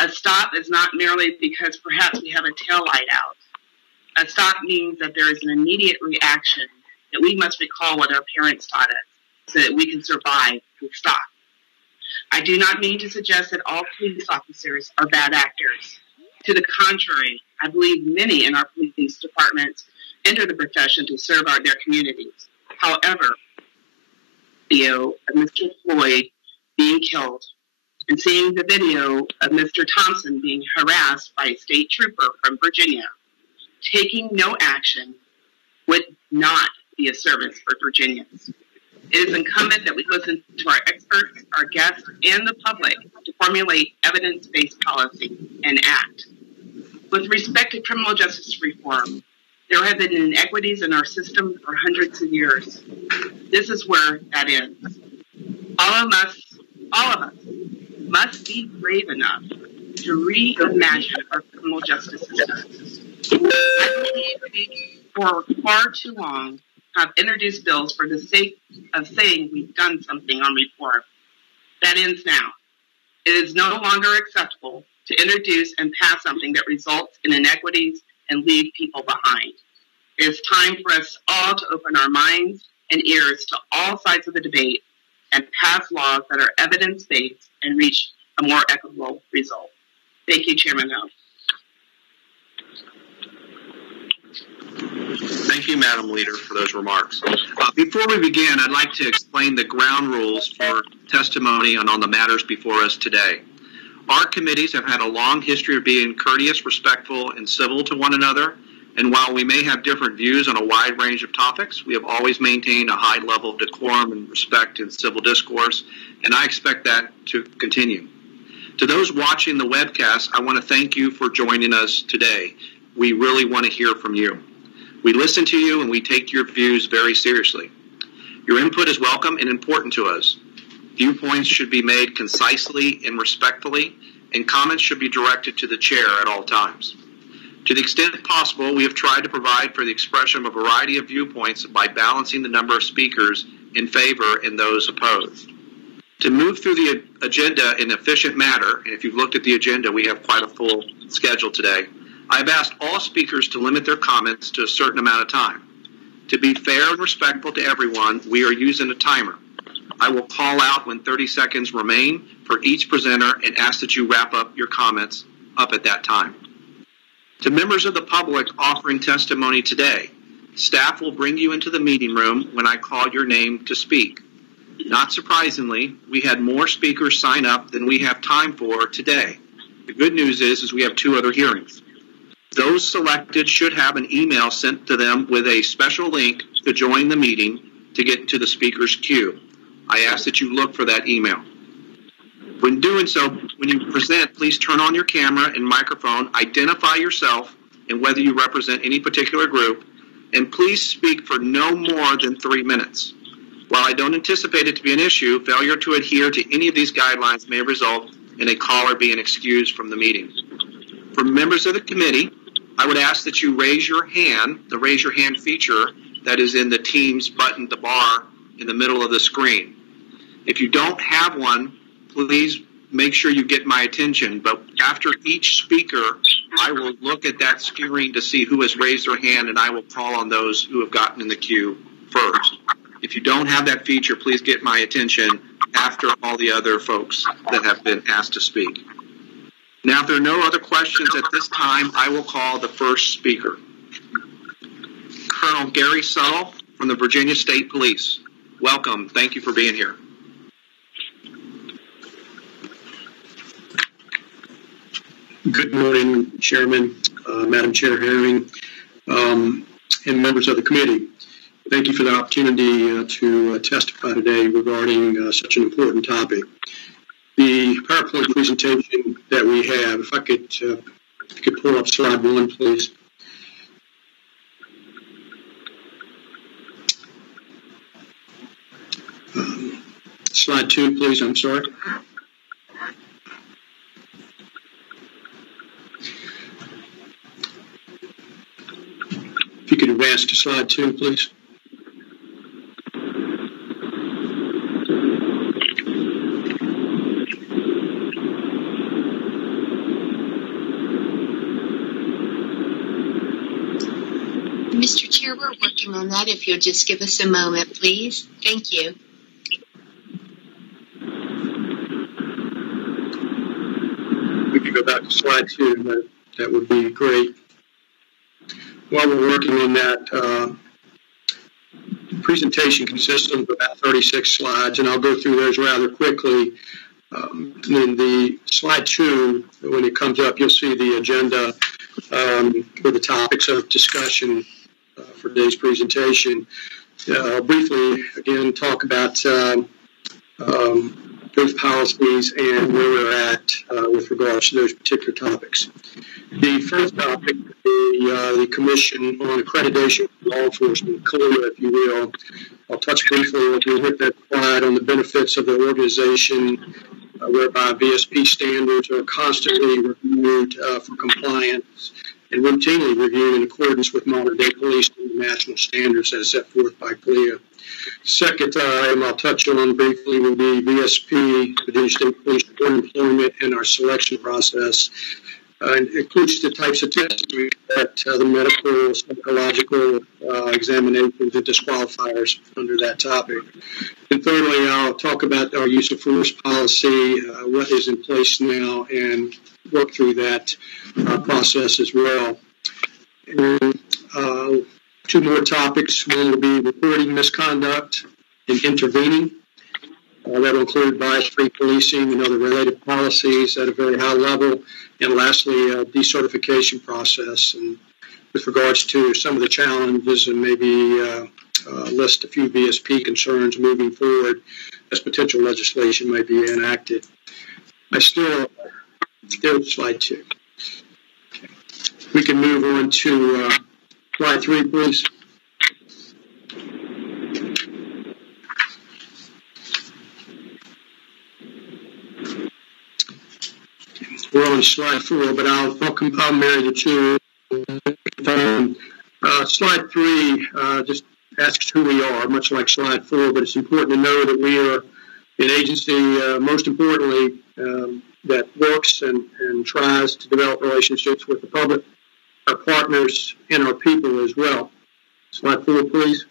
A stop is not merely because perhaps we have a tail light out. A stop means that there is an immediate reaction that we must recall what our parents taught us so that we can survive with stop. I do not mean to suggest that all police officers are bad actors. To the contrary, I believe many in our police departments enter the profession to serve their communities. However, the video of Mr. Floyd being killed and seeing the video of Mr. Thompson being harassed by a state trooper from Virginia, taking no action would not be a service for Virginians. It is incumbent that we listen to our experts, our guests, and the public to formulate evidence-based policy and act. With respect to criminal justice reform, there have been inequities in our system for hundreds of years. This is where that ends. All of us must be brave enough to reimagine our criminal justice system. I believe we, for far too long, have introduced bills for the sake of saying we've done something on reform. That ends now. It is no longer acceptable to introduce and pass something that results in inequities and leave people behind. It is time for us all to open our minds and ears to all sides of the debate and pass laws that are evidence-based and reach a more equitable result. Thank you, Chairman Ho. Thank you, Madam Leader, for those remarks. Before we begin, I'd like to explain the ground rules for testimony on the matters before us today. Our committees have had a long history of being courteous, respectful, and civil to one another, and while we may have different views on a wide range of topics, we have always maintained a high level of decorum and respect in civil discourse, and I expect that to continue. To those watching the webcast, I want to thank you for joining us today. We really want to hear from you. We listen to you and we take your views very seriously. Your input is welcome and important to us. Viewpoints should be made concisely and respectfully, and comments should be directed to the chair at all times. To the extent possible, we have tried to provide for the expression of a variety of viewpoints by balancing the number of speakers in favor and those opposed. To move through the agenda in an efficient manner, and if you've looked at the agenda, we have quite a full schedule today, I've asked all speakers to limit their comments to a certain amount of time. To be fair and respectful to everyone, we are using a timer. I will call out when 30 seconds remain for each presenter and ask that you wrap up your comments up at that time. To members of the public offering testimony today, staff will bring you into the meeting room when I call your name to speak. Not surprisingly, we had more speakers sign up than we have time for today. The good news is we have 2 other hearings. Those selected should have an email sent to them with a special link to join the meeting to get to the speaker's queue. I ask that you look for that email. When doing so, when you present, please turn on your camera and microphone, identify yourself and whether you represent any particular group, and please speak for no more than 3 minutes. While I don't anticipate it to be an issue, failure to adhere to any of these guidelines may result in a caller being excused from the meeting. For members of the committee, I would ask that you raise your hand, the raise your hand feature that is in the Teams button, the bar in the middle of the screen. If you don't have one, please make sure you get my attention. But after each speaker, I will look at that screen to see who has raised their hand, and I will call on those who have gotten in the queue first. If you don't have that feature, please get my attention after all the other folks that have been asked to speak. Now, if there are no other questions at this time, I will call the first speaker. Colonel Gary Suttle from the Virginia State Police. Welcome. Thank you for being here. Good morning, Chairman, Madam Chair Herring, and members of the committee. Thank you for the opportunity to testify today regarding such an important topic. The PowerPoint presentation that we have, if I could pull up slide 1, please. Slide 2, please, I'm sorry. If you could advance to slide 2, please. Mr. Chair, we're working on that. If you'll just give us a moment, please. Thank you. We could go back to slide 2. That would be great. While we're working on that, the presentation consists of about 36 slides, and I'll go through those rather quickly. In the slide 2, when it comes up, you'll see the agenda for the topics of discussion for today's presentation. I'll briefly, again, talk about those policies and where we're at with regards to those particular topics. The first topic is the Commission on Accreditation for Law Enforcement, COLA, if you will. I'll touch briefly on that slide on the benefits of the organization, whereby VSP standards are constantly reviewed for compliance and routinely reviewed in accordance with modern-day police and national standards as set forth by CLIA. Second item I'll touch on briefly will be VSP, Virginia State Police employment and our selection process. And it includes the types of tests that the medical, psychological examinations and disqualifiers under that topic. And thirdly, I'll talk about our use of force policy, what is in place now, and work through that process as well. And two more topics. One will be reporting misconduct and intervening. That will include bias-free policing and other related policies at a very high level. And lastly, decertification process. And with regards to some of the challenges and maybe list a few VSP concerns moving forward as potential legislation may be enacted. Still slide 2. Okay. We can move on to slide 3, please. We're on slide 4, but I'll marry the two. Slide 3 just asks who we are, much like slide 4, but it's important to know that we are an agency, most importantly, that works and tries to develop relationships with the public, our partners, and our people as well. Slide 4, please.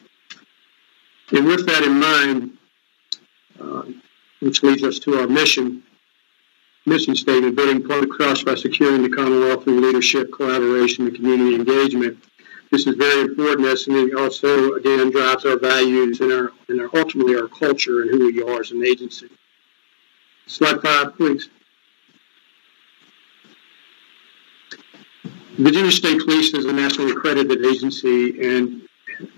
And with that in mind, which leads us to our mission statement, building public trust by securing the Commonwealth through leadership, collaboration, and community engagement. This is very important as it also, again, drives our values and ultimately our culture and who we are as an agency. Slide 5, please. Virginia State Police is a nationally accredited agency, and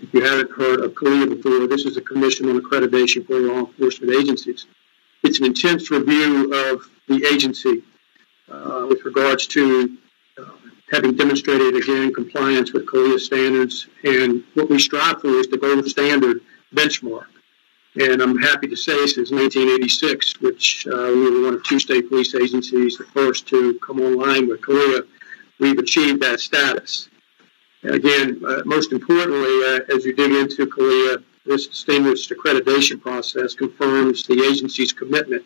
if you haven't heard of CLIA before, this is a Commission on Accreditation for Law Enforcement Agencies. It's an intense review of the agency with regards to having demonstrated, again, compliance with CLIA standards. And what we strive for is the gold standard benchmark. And I'm happy to say since 1986, which we were one of 2 state police agencies, the first to come online with CLIA, we've achieved that status. Again, most importantly, as you dig into CLIA, this distinguished accreditation process confirms the agency's commitment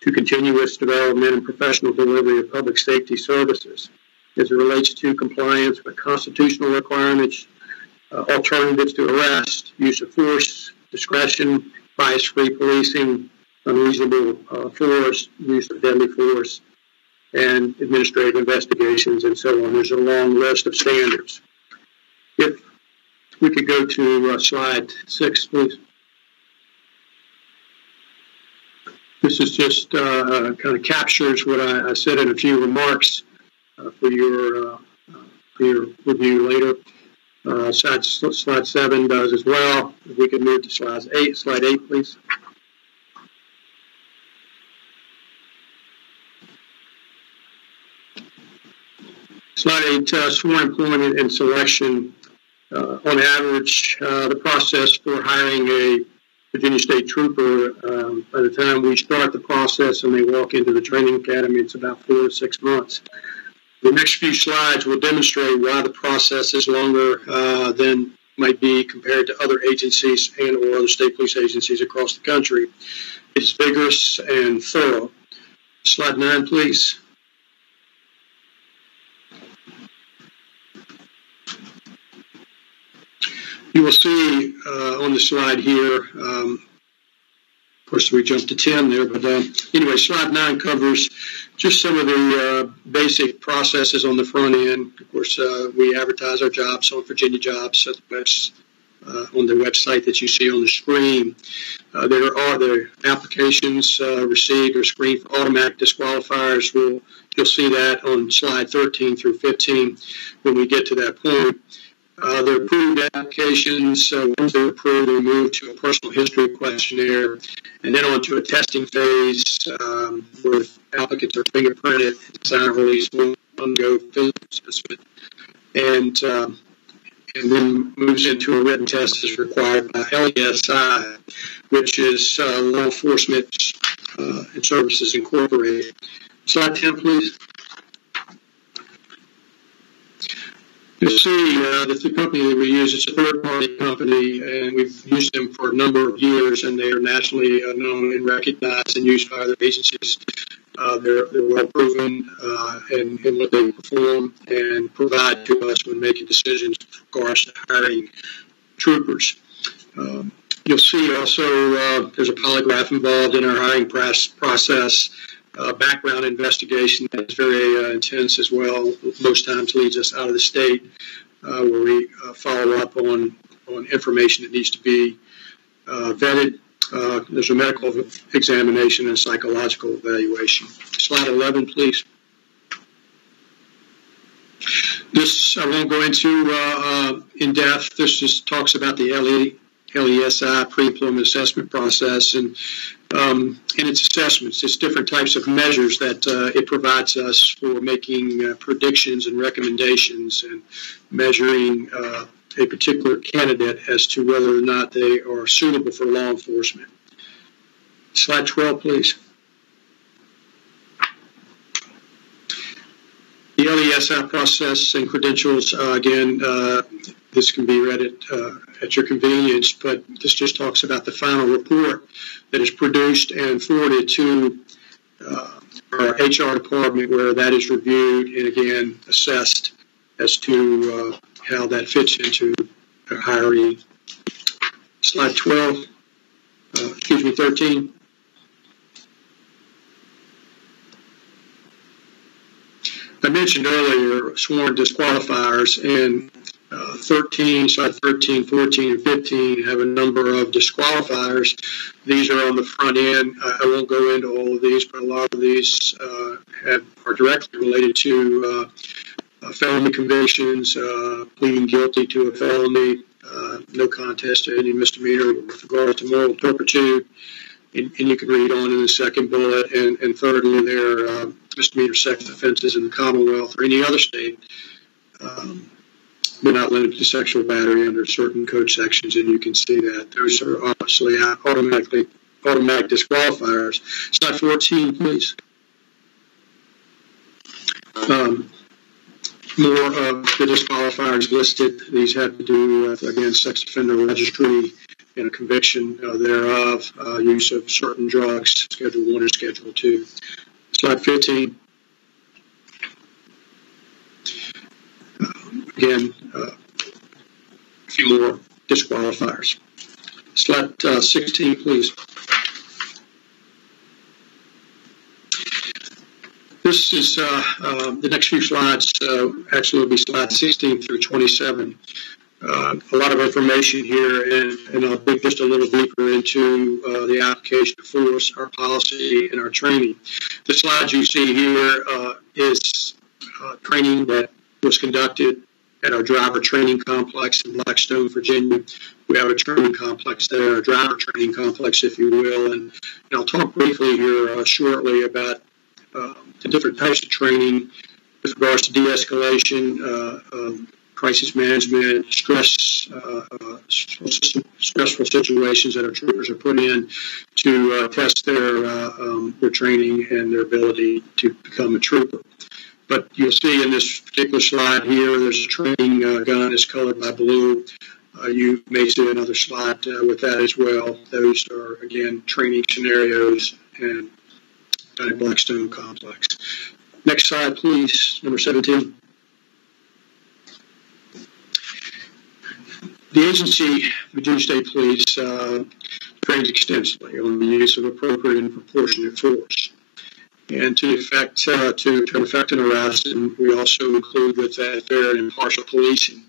to continuous development and professional delivery of public safety services as it relates to compliance with constitutional requirements, alternatives to arrest, use of force, discretion, bias-free policing, unreasonable force, use of deadly force, and administrative investigations, and so on. There's a long list of standards. If we could go to slide 6, please. This is just kind of captures what I said in a few remarks for your review later. Slide 7 does as well. If we could move to slide 8, please. Slide 8, sworn employment and selection. On average, the process for hiring a Virginia State Trooper, by the time we start the process and they walk into the training academy, it's about 4 to 6 months. The next few slides will demonstrate why the process is longer than might be compared to other agencies and or other state police agencies across the country. It's vigorous and thorough. Slide 9, please. You will see on the slide here, of course, we jumped to 10 there, but anyway, slide 9 covers just some of the basic processes on the front end. Of course, we advertise our jobs on Virginia Jobs on the website that you see on the screen. There are the applications received or screened for automatic disqualifiers. You'll see that on slide 13 through 15 when we get to that point. The approved applications, once they're approved, they move to a personal history questionnaire and then on to a testing phase where applicants are fingerprinted, sign release, on-go physical assessment, and then moves into a written test as required by LESI, which is Law Enforcement and Services Incorporated. Slide 10, please. You'll see that the company that we use is a third-party company, and we've used them for a number of years, and they are nationally known and recognized and used by other agencies. They're well proven in what they perform and provide to us when making decisions with regards to hiring troopers. You'll see also there's a polygraph involved in our hiring process. Background investigation that is very intense as well. Most times leads us out of the state where we follow up on information that needs to be vetted. There's a medical examination and psychological evaluation. Slide 11, please. This I won't go into in depth. This just talks about the LESI pre-employment assessment process and its assessments. It's different types of measures that it provides us for making predictions and recommendations and measuring a particular candidate as to whether or not they are suitable for law enforcement. Slide 12, please. The LESI process and credentials, again, this can be read at your convenience, but this just talks about the final report that is produced and forwarded to our HR department where that is reviewed and, again, assessed as to how that fits into a hiring. Slide 13. I mentioned earlier sworn disqualifiers, and slide 13, 14, and 15 have a number of disqualifiers. These are on the front end. I won't go into all of these, but a lot of these are directly related to felony convictions, pleading guilty to a felony, no contest to any misdemeanor with regard to moral turpitude. And you can read on in the second bullet. And thirdly, there are misdemeanor sex offenses in the Commonwealth or any other state. They're not limited to sexual battery under certain code sections, and you can see that. Those are obviously automatic disqualifiers. Slide 14, please. More of the disqualifiers listed. These have to do with, again, sex offender registry and a conviction thereof, use of certain drugs, Schedule 1 and Schedule 2. Slide 15. Again, a few more disqualifiers. Slide 16, please. This is the next few slides. Actually, will be slides 16 through 27. A lot of information here, and I'll dig just a little deeper into the application of force, our policy, and our training. The slides you see here is training that was conducted at our driver training complex in Blackstone, Virginia. We have a training complex there, a driver training complex, if you will. And I'll talk briefly here shortly about the different types of training with regards to de-escalation, crisis management, stressful situations that our troopers are put in to test their training and their ability to become a trooper. But you'll see in this particular slide here, there's a training gun that's colored by blue. You may see another slide with that as well. Those are, again, training scenarios and at Blackstone Complex. Next slide, please, number 17. The agency, Virginia State Police, trains extensively on the use of appropriate and proportionate force. And to effect an arrest, and we also include with that fair and impartial policing.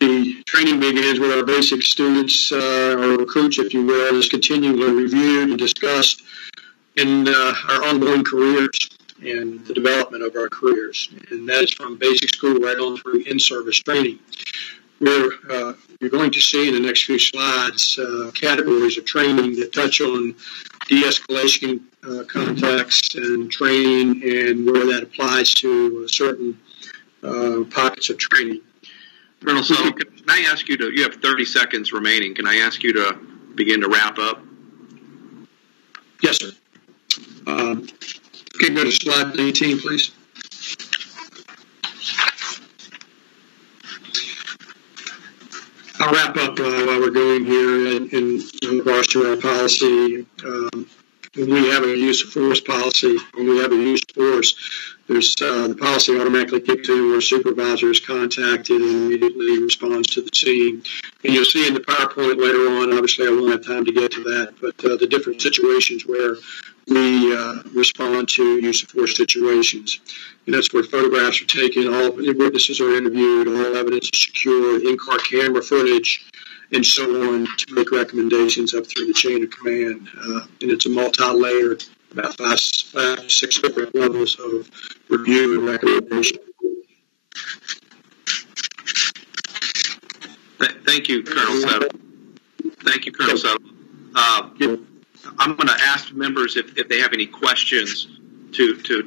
The training begins with our basic students, or recruits, if you will, is continually reviewed and discussed in our ongoing careers and the development of our careers. And that is from basic school right on through in-service training. You're going to see in the next few slides categories of training that touch on de-escalation context and training and where that applies to certain pockets of training. Colonel Suttle, can I ask you you have 30 seconds remaining. Can I ask you to begin to wrap up? Yes, sir. Okay, go to slide 18, please. I'll wrap up while we're going here in regards to our policy. When we have a use of force policy, when we have a use of force, there's the policy automatically kicks in where supervisor is contacted and immediately responds to the scene. And you'll see in the PowerPoint later on, obviously I won't have time to get to that, but the different situations where we respond to use of force situations. And that's where photographs are taken, all witnesses are interviewed, all evidence is secured, in-car camera footage, and so on, to make recommendations up through the chain of command. And it's a multi-layered, about five to six different levels of review and recommendation. Thank you, Colonel Suttle. Thank you, Colonel Suttle. I'm going to ask members if they have any questions to